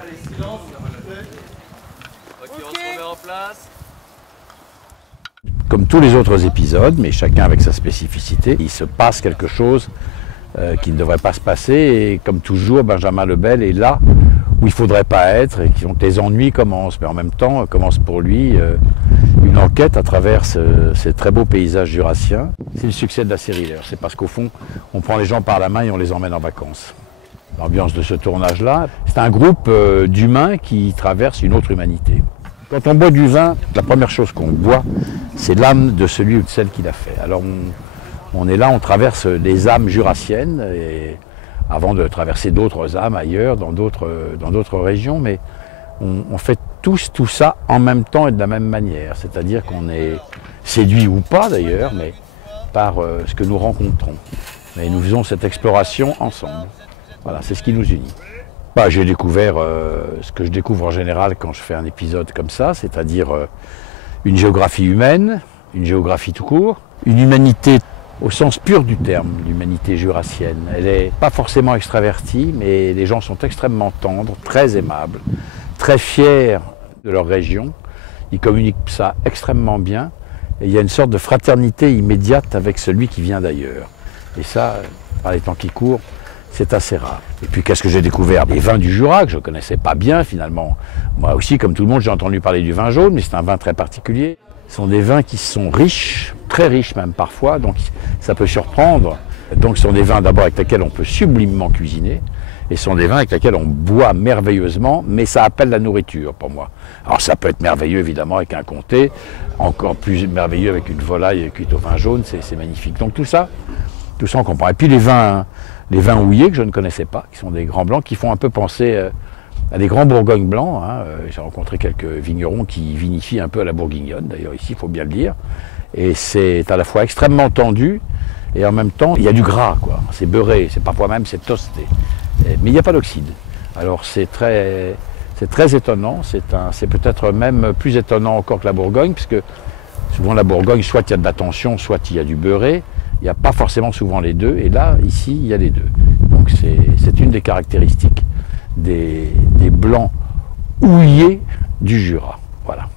Allez, silence. Ok, on se remet en place. Comme tous les autres épisodes, mais chacun avec sa spécificité, il se passe quelque chose qui ne devrait pas se passer. Et comme toujours, Benjamin Lebel est là où il ne faudrait pas être et que les ennuis commencent. Mais en même temps, commence pour lui une enquête à travers ces très beaux paysages jurassiens. C'est le succès de la série d'ailleurs. C'est parce qu'au fond, on prend les gens par la main et on les emmène en vacances. L'ambiance de ce tournage-là, c'est un groupe d'humains qui traversent une autre humanité. Quand on boit du vin, la première chose qu'on boit, c'est l'âme de celui ou de celle qui l'a fait. Alors on est là, on traverse les âmes jurassiennes, et avant de traverser d'autres âmes ailleurs, dans d'autres régions, mais on fait tous tout ça en même temps et de la même manière. C'est-à-dire qu'on est séduit ou pas d'ailleurs, mais par ce que nous rencontrons. Et nous faisons cette exploration ensemble. Voilà, c'est ce qui nous unit. J'ai découvert ce que je découvre en général quand je fais un épisode comme ça, c'est-à-dire une géographie humaine, une géographie tout court, une humanité au sens pur du terme, l'humanité jurassienne. Elle n'est pas forcément extravertie, mais les gens sont extrêmement tendres, très aimables, très fiers de leur région. Ils communiquent ça extrêmement bien. Et il y a une sorte de fraternité immédiate avec celui qui vient d'ailleurs. Et ça, par les temps qui courent, c'est assez rare. Et puis qu'est-ce que j'ai découvert? Les vins du Jura, que je ne connaissais pas bien finalement. Moi aussi, comme tout le monde, j'ai entendu parler du vin jaune, mais c'est un vin très particulier. Ce sont des vins qui sont riches, très riches même parfois, donc ça peut surprendre. Donc ce sont des vins d'abord avec lesquels on peut sublimement cuisiner, et ce sont des vins avec lesquels on boit merveilleusement, mais ça appelle la nourriture pour moi. Alors ça peut être merveilleux évidemment avec un comté, encore plus merveilleux avec une volaille cuite au vin jaune, c'est magnifique. Donc tout ça on comprend. Et puis les vins houillés que je ne connaissais pas, qui sont des grands blancs, qui font un peu penser à des grands bourgognes blancs. J'ai rencontré quelques vignerons qui vinifient un peu à la bourguignonne, d'ailleurs ici, il faut bien le dire. Et c'est à la fois extrêmement tendu, et en même temps, il y a du gras, quoi. C'est beurré, parfois même c'est toasté. Mais il n'y a pas d'oxyde. Alors c'est très étonnant, c'est peut-être même plus étonnant encore que la Bourgogne, puisque souvent la Bourgogne, soit il y a de la tension, soit il y a du beurré. Il n'y a pas forcément souvent les deux, et là, ici, il y a les deux. Donc c'est une des caractéristiques des blancs houillés du Jura. Voilà.